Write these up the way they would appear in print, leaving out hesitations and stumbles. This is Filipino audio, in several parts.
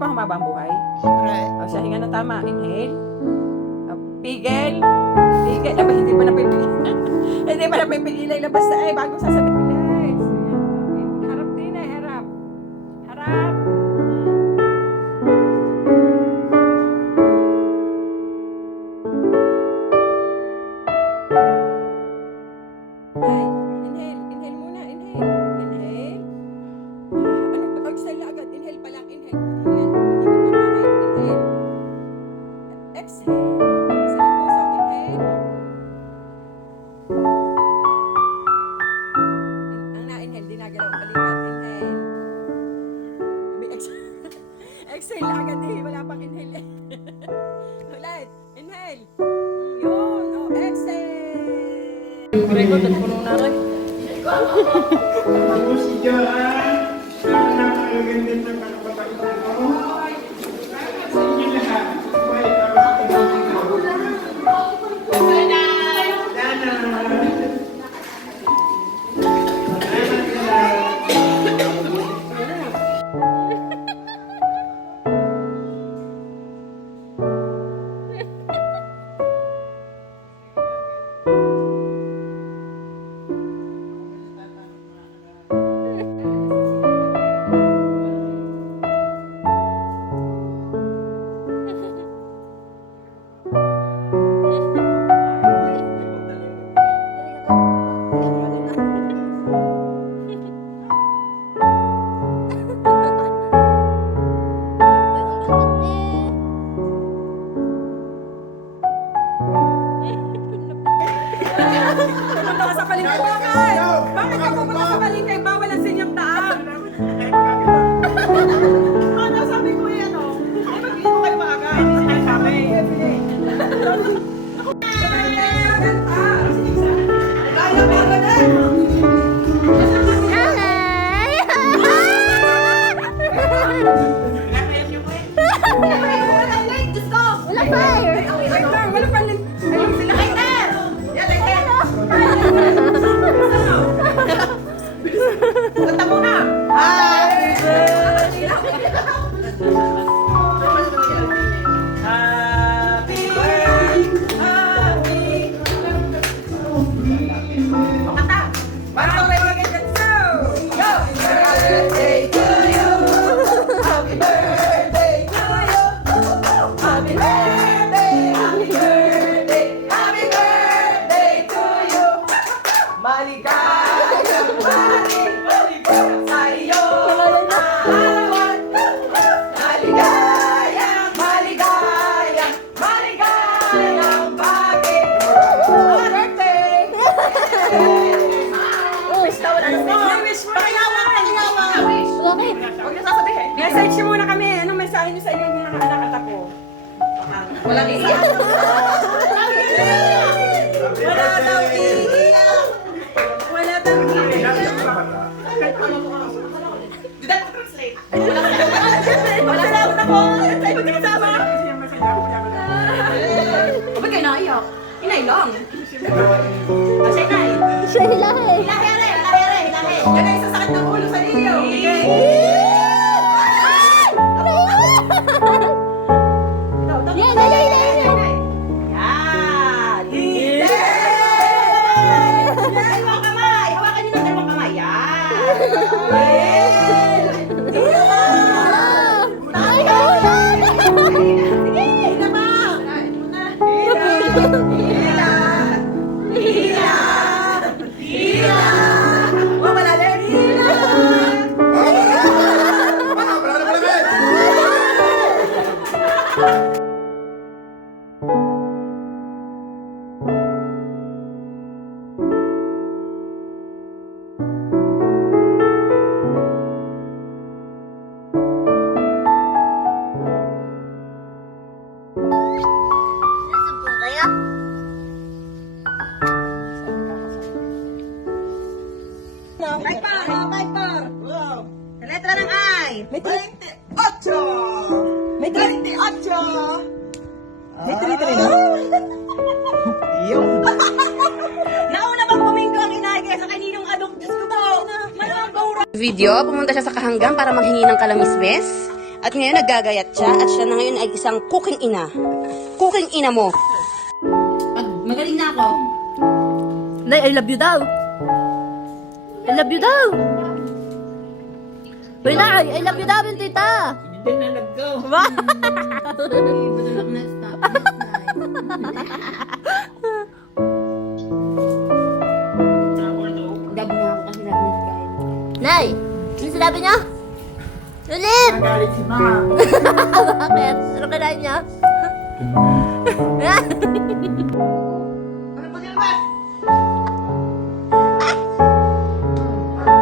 pa humaba ang buhay? Siyempre. O siya, hinga na tama. Inhale. Pigil. Pigil. Aba, hindi pa napipigil. Hindi pa napipigil. Labas na eh. Bago sasabihin. Relax. Harap din eh. Harap. Harap. Ay, inhale. Inhale muna. Inhale. Inhale. Ano? Exhale na agad. Inhale pa lang. Inhale. Inhale. Inhale. Exhale. Sa puso. Inhale. Ang na-inhale, di nagalaw. Balikan. Inhale. Exhale. Exhale na agad eh. Wala pang inhale eh. Ulit. Inhale. Yun. Oh, exhale. Pare ko, puno na rin. Pumunta ka sa palengke. Bakit? Bakit ka pumunta sa palengke? Bawal ang sinyang taang. Ano sabi ko yan o? Ay, mag-iito kayo maagad. Hindi sa sabi. Kaya mo agad eh. Wala fire! Wait lang, wala pa rin. Ayun sila. Kanta muna! Happy birthday! Happy birthday! O kanta! Parang may magandang show! Go! Happy birthday to you! Happy birthday to you! Happy birthday! Happy birthday! Happy birthday to you! Maligayang maligayang sa iyong arawan. Maligayang maligayang maligayang birthday! Wish na wala na wish mo! Pakingawa! Bakit? Huwag na sasabihin. Message niyo muna kami. Anong mensahe niyo sa inyong mga anak at apo? Walang iiyak. Wala daw iiyak. Wala daw iiyak. Did that translate? Wala na ako. Tayo magkasama. Ba't kayo naiyak? Inay lang. Siya inay. Siya hilahe. Hilahe rin. Hilahe rin. Hilahe. Yan ay sasakit ng ulo sa ninyo. Yan, yan, yan, yan, yan. Yan! Yan! Dalawang kamay! Hawakan niyo ng dalawang kamay. Yan! Ay, ay, Sige! Hila pa! Hila! Hila! Hila! Oh, malalim! Hila! Sumpong kaya? Victor! Sa letra ng I. May 28! May 28! May 33 na? Yung. Nauna pang huminto ang inay kaya sa kaninong adong Diyos ko po. Malabong Video, pumunta siya sa kahanggang para manghingi ng kalamismis. At ngayon naggagayat siya at siya na ngayon ay isang cooking ina. Cooking ina mo. Pag magaling na ako, Nay, I love you daw. I love you daw. Uy, Nay, I love you daw yung tita. Hindi na nag-go. Ba? Badalak na stop. gabi nga ako kasi nag-miss kain. Nay, ano sinabi niya? Ulit! Nagalit si Ma. Bakit? Ano kinain niya? Ano ba ginawa?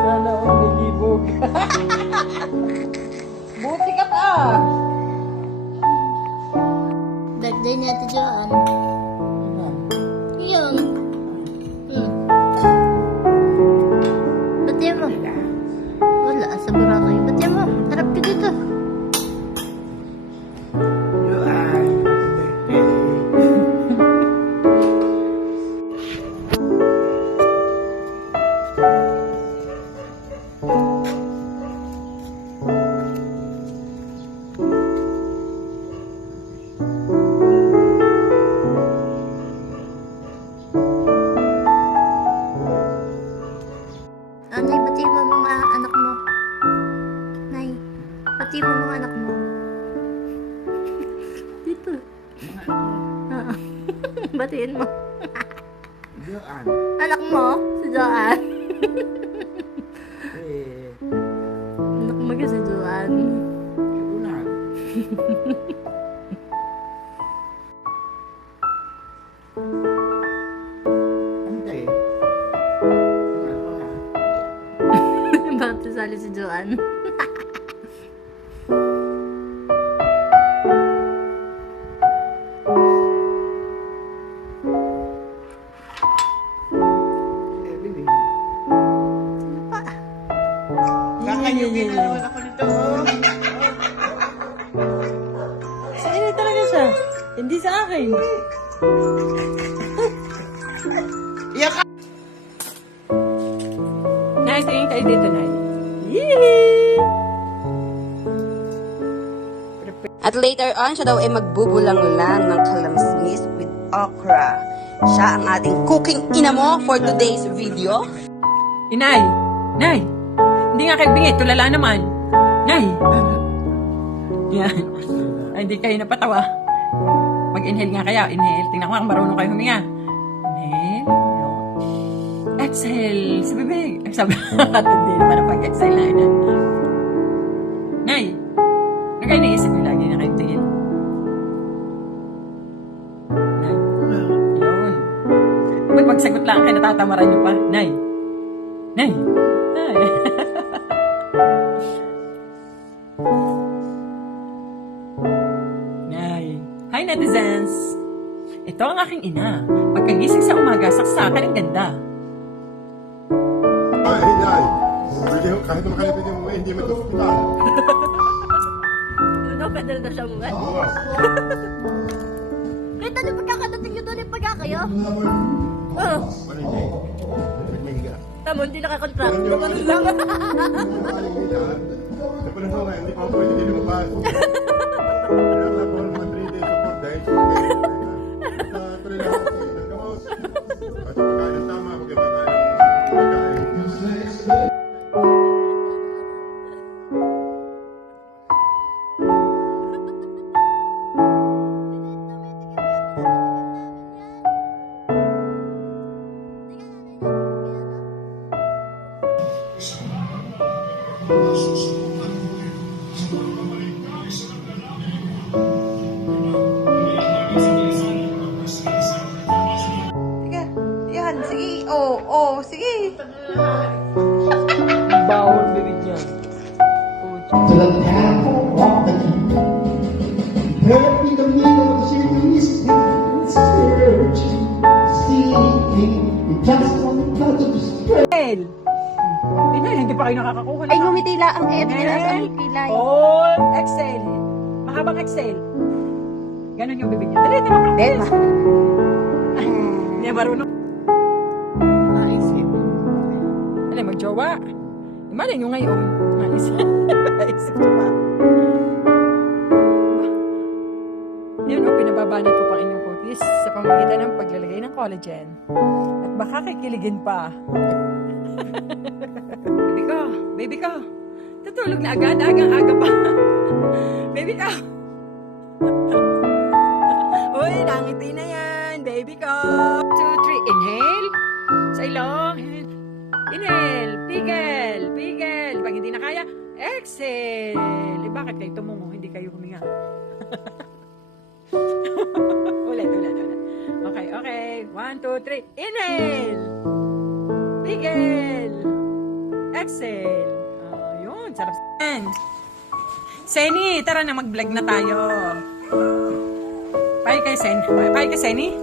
Sana ako may libog. Buti ka pa. Birthday ni Ate Joanne. Yun. Ba't yan mo? Wala, sa Boracay. Ba't yan mo? Harap ka dito. Nay, bati mo mga anak mo. Nay, bati mo mga anak mo. Dito. Oo. Batiin mo. Joan. Anak mo, si Joanne. Eh, Anak mo kasi si Joanne. ulan. Antay. Bakit sasali si Joanne? Eh, bibi. Sino pa? Kakanyugin na naman ako nito. Sa inyo talaga siya. Hindi sa akin. Iyak ka. Nay, tingin kayo dito, Nay. Yee! At later on, siya daw ay magbubulang lang ng kalamsmis with okra. Siya ang ating cooking ina mo for today's video. Inay! Nay! Hindi nga kayo bingit. Tulala naman. Nay! Yan. Ay, hindi kayo napatawa. Mag-inhale nga kaya. Inhale. Tingnan ko kung marunong kayo huminga. Inhale. Exhale. Sa bibig. Ay, sabi. Hindi naman ang pag-exhale na ina. Nay! Ano kayo naisip niyo lagi na kayo tingin? Nay. Yun. Ba't magsagot lang kayo natatamaran niyo pa? Nay. Nay. Nay. Nay. Hi, netizens! Ito ang aking ina. Pagkagising sa umaga, saksakan ang ganda. Ay, ay. Hindi, kahit naman kayo pwede mo, hindi mo ito hospital. Ano, pedal na siya mga. Oo. Kita niyo pagkakadating nyo doon yung pagkakayo? Oo. Ano hindi? Ba't may higa? Tamo, hindi nakakontract. Ano yung Ganun lang. maling higa? Sa panahon nga, hindi pa ako pwede din lumabas. Kailangan ako ng mga 3 days o 4 days. Tuloy lang ako ng gamot. At pagkain ng tama, pagkain ng pagkain. Sige. Yan. Sige. Oh, sige. Bawal bibig niya. to the path of the king. Heard me the meaning of serious things, searching, seeking, we just want to touch of the spirit. Inay, hindi pa kayo nakakakuha na. Ay, ngumitila ang tila sa kilay. Hold, exhale. Mahabang exhale. Ganon yung bibig niya. Dali, ito mag-practice. Hindi marunong. Naisip. Dali, mag-jowa. Malay nyo ngayon. Maisip. Maisip pa. Yun o, pinababanat ko pang inyong kutis sa pamamagitan ng paglalagay ng collagen. At baka kikiligin pa. Baby ko, tutulog na agad, aga pa. Baby ko. Uy, nangiti na yan, baby ko. 2, 3, inhale. Sa ilong. Inhale, pigil. Pag hindi na kaya, exhale. Bakit kayo tumungo? Hindi kayo huminga. ulit. Okay. 1, 2, 3. Inhale. Pigil. Exhale. Yun, sarap. Seni, tara na mag-vlog na tayo. Pahay kay Seni.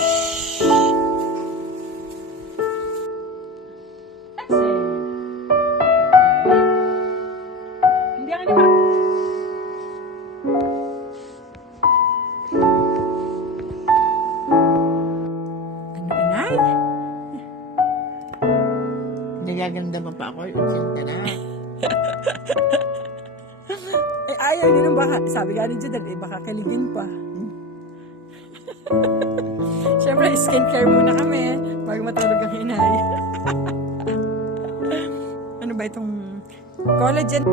Shhh. Exhale. Hindi ako naman. Inay? Nagaganda mo pa ako. Usin ka na. Ayaw niyo nung baka. Sabi nga rin dyan, baka kaligin pa. Siyempre, skincare muna kami bago matulog ang inay. Ano ba itong collagen?